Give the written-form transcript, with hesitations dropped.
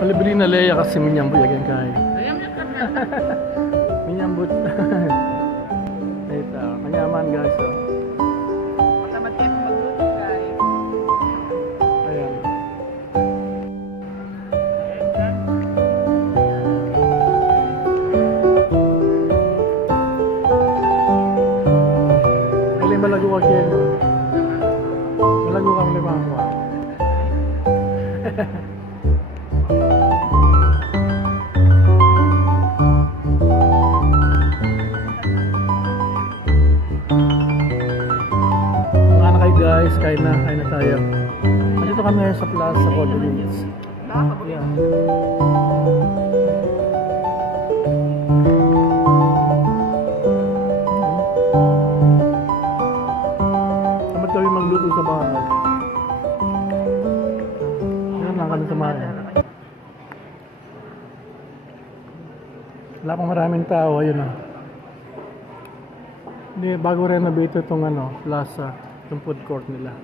Malibili na Leia kasi minyambo yakin kay. Ayam na ka na. Minyambot. Ito, kanyaman guys. Oh. Matamat kayo kung magluto guys. Ayan. Galing malago ka kaya. Malago kang limang mo. Guys, kain na tayo. Nandito kami ngayon sa Plaza Codemins. Yeah. Tamad kami magluto sa bahay. Yan lang kami kumain. Wala pang maraming tao, ayun ah. Hindi, bago renovate itong plaza, yung food court nila.